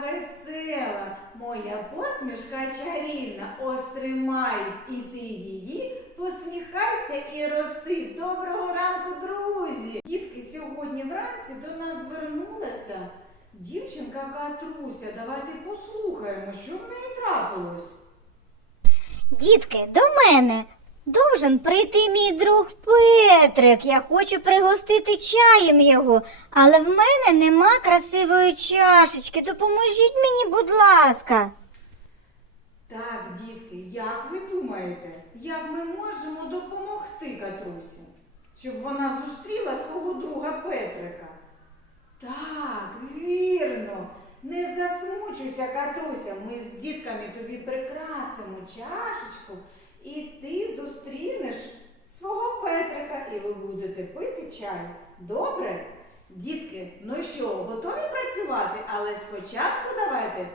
весела, моя посмішка чарівна, ось тримай і ти її, посміхайся і рости. Доброго ранку, друзі! Дітки, сьогодні вранці до нас звернулася дівчинка Катруся. Давайте послухаємо, що в неї трапилось. Дітки, до мене должен прийти мій друг Петрик. Я хочу пригостити чаєм його, але в мене нема красивої чашечки. Допоможіть мені, будь ласка. Так, дітки, як ви думаєте, як ми можемо допомогти Катрусі, щоб вона зустріла свого друга Петрика? Так, вірно. Не засмучуйся, Катруся. Ми з дітками тобі прикрасимо чашечку, і ти зустрінеш свого Петрика, і ви будете пити чай. Добре? Дітки, ну що, готові працювати? Але спочатку давайте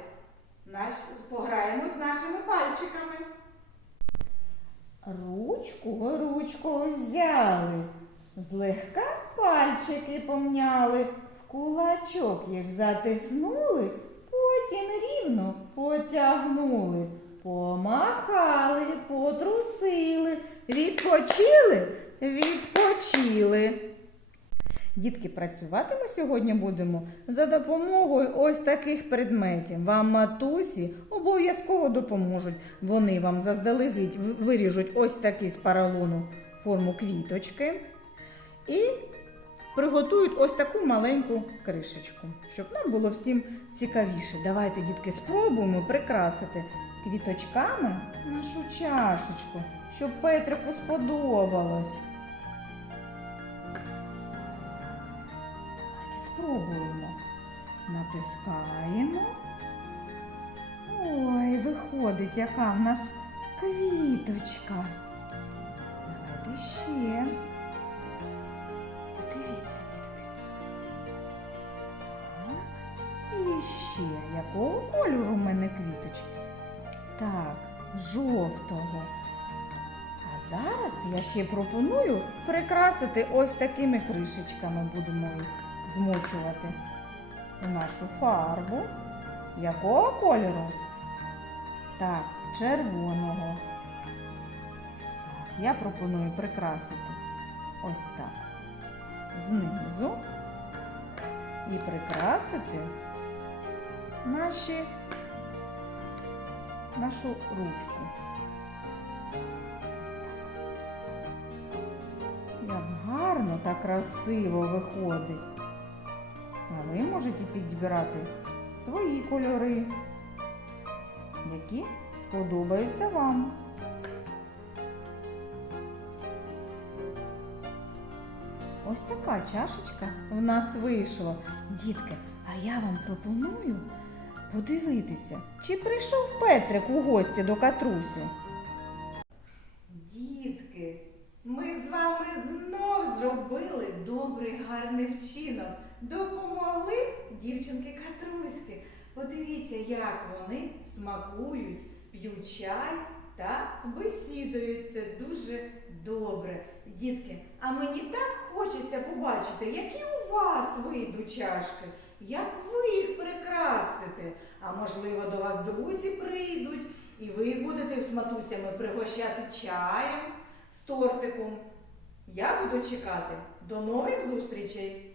наш, пограємо з нашими пальчиками. Ручку, ручку взяли, злегка пальчики помняли, в кулачок їх затиснули, потім рівно потягнули, помахали, потрусили, відпочили, відпочили. Дітки, працювати ми сьогодні будемо за допомогою ось таких предметів. Вам матусі обов'язково допоможуть. Вони вам заздалегідь виріжуть ось такі з паралону форму квіточки і приготують ось таку маленьку кришечку, щоб нам було всім цікавіше. Давайте, дітки, спробуємо прикрасити квіточками нашу чашечку, щоб Петрику сподобалось. Спробуємо. Натискаємо. Ой, виходить, яка в нас квіточка. Давайте ще. Подивіться, дітки. Так. І ще. Якого кольору в мене квіточки? Так, жовтого. А зараз я ще пропоную прикрасити ось такими кришечками. Будемо їх змочувати у нашу фарбу. Якого кольору? Так, червоного. Так, я пропоную прикрасити ось так. Знизу і прикрасити наші, нашу ручку. Як гарно та красиво виходить. А ви можете підбирати свої кольори, які сподобаються вам. Ось така чашечка в нас вийшла. Дітки, а я вам пропоную подивитися, чи прийшов Петрик у гості до Катрусі. Дітки, ми з вами знов зробили добрий гарний вчинок. Допомогли дівчинки Катруськи. Подивіться, як вони смакують, п'ють чай та бесідують. Це дуже добре. Дітки, а мені так хочеться побачити, які у вас вийдуть чашки, як ви їх прикрасите. А можливо, до вас друзі прийдуть, і ви будете з матусями пригощати чаєм з тортиком. Я буду чекати. До нових зустрічей!